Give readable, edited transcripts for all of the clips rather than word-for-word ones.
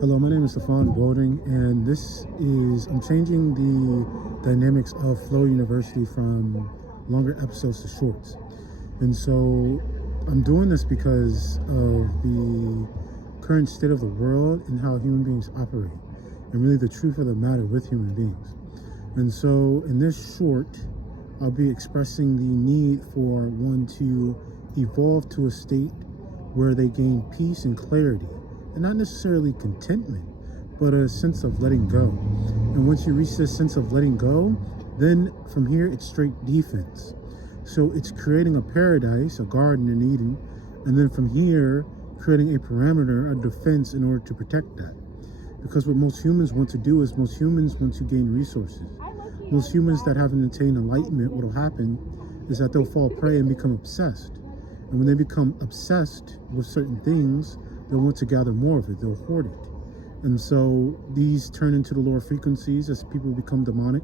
Hello, my name is Stefan Golding, and I'm changing the dynamics of Flow University from longer episodes to shorts. And so I'm doing this because of the current state of the world and how human beings operate, and really the truth of the matter with human beings. And so in this short, I'll be expressing the need for one to evolve to a state where they gain peace and clarity, and not necessarily contentment, but a sense of letting go. And once you reach this sense of letting go, then from here it's straight defense. So it's creating a paradise, a garden in Eden, and then from here creating a parameter, a defense in order to protect that. Because what most humans want to do is most humans want to gain resources. Most humans that haven't attained enlightenment, what will happen is that they'll fall prey and become obsessed. And when they become obsessed with certain things, they'll want to gather more of it, they'll hoard it. And so these turn into the lower frequencies as people become demonic,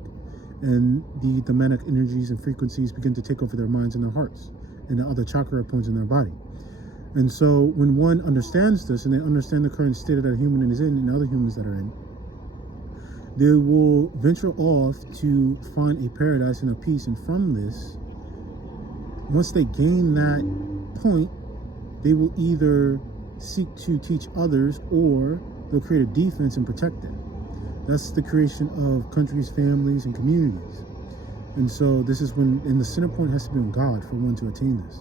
and the demonic energies and frequencies begin to take over their minds and their hearts and the other chakra points in their body. And so when one understands this, and they understand the current state that a human is in and other humans that are in, they will venture off to find a paradise and a peace. And from this, once they gain that point, they will either seek to teach others, or they'll create a defense and protect it. That's the creation of countries, families, and communities. And so this is and the center point has to be on God for one to attain this.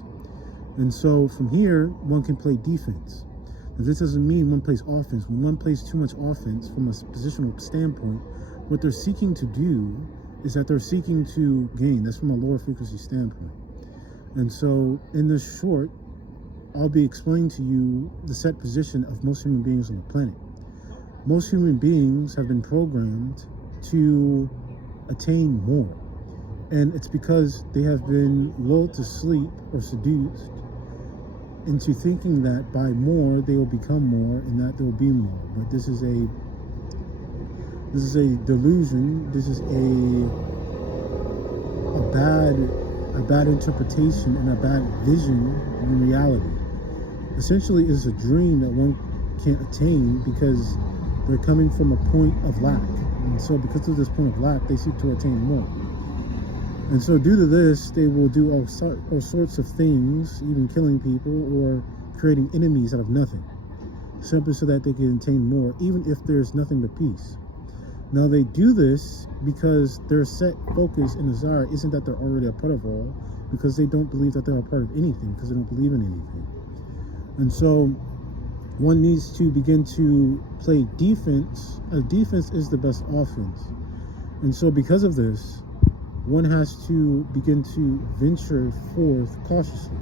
And so from here, one can play defense. Now, this doesn't mean one plays offense. When one plays too much offense from a positional standpoint, what they're seeking to do is that they're seeking to gain. That's from a lower frequency standpoint. And so in this short, I'll be explaining to you the set position of most human beings on the planet. Most human beings have been programmed to attain more. And it's because they have been lulled to sleep or seduced into thinking that by more, they will become more and that there will be more. But this is a delusion. This is a bad interpretation and a bad vision in reality. Essentially, it's a dream that one can't attain because they're coming from a point of lack. And so because of this point of lack, they seek to attain more. And so due to this, they will do all sorts of things, even killing people or creating enemies out of nothing, simply so that they can attain more, even if there's nothing but peace. Now they do this because their set focus and desire isn't that they're already a part of all, because they don't believe that they're a part of anything, because they don't believe in anything. And so one needs to begin to play defense. A defense is the best offense. And so because of this, one has to begin to venture forth cautiously.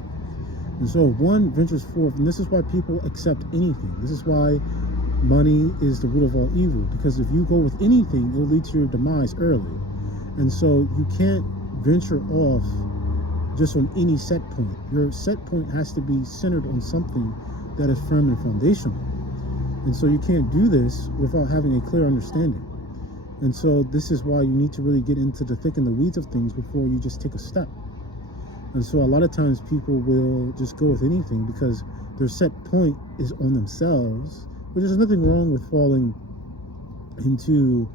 And so one ventures forth, and this is why people accept anything. This is why money is the root of all evil, because if you go with anything, it'll lead to your demise early. And so you can't venture off just on any set point. Your set point has to be centered on something that is firm and foundational. And so you can't do this without having a clear understanding. And so this is why you need to really get into the thick and the weeds of things before you just take a step. And so a lot of times people will just go with anything because their set point is on themselves, but there's nothing wrong with falling into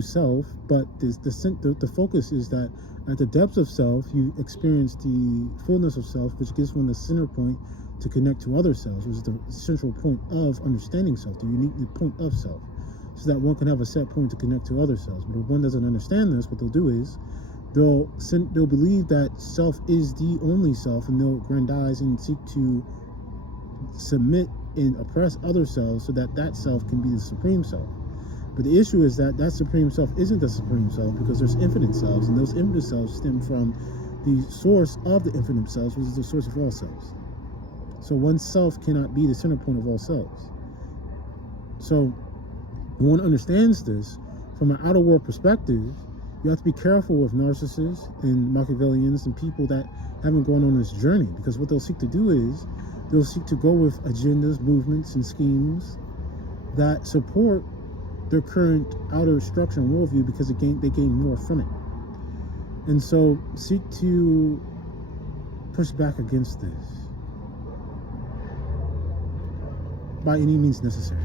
self, but the focus is that at the depths of self, you experience the fullness of self, which gives one the center point to connect to other selves, which is the central point of understanding self, the unique point of self, so that one can have a set point to connect to other selves. But if one doesn't understand this, what they'll do is they'll believe that self is the only self, and they'll aggrandize and seek to submit and oppress other selves so that that self can be the supreme self. But the issue is that that supreme self isn't the supreme self, because there's infinite selves, and those infinite selves stem from the source of the infinite selves, which is the source of all selves. So one self cannot be the center point of all selves. So when one understands this from an outer world perspective, you have to be careful with narcissists and Machiavellians and people that haven't gone on this journey, because what they'll seek to do is they'll seek to go with agendas, movements, and schemes that support their current outer structure and worldview, because they gain more from it. And so seek to push back against this by any means necessary.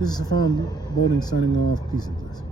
This is Stefan Bolding signing off. Peace and blessings.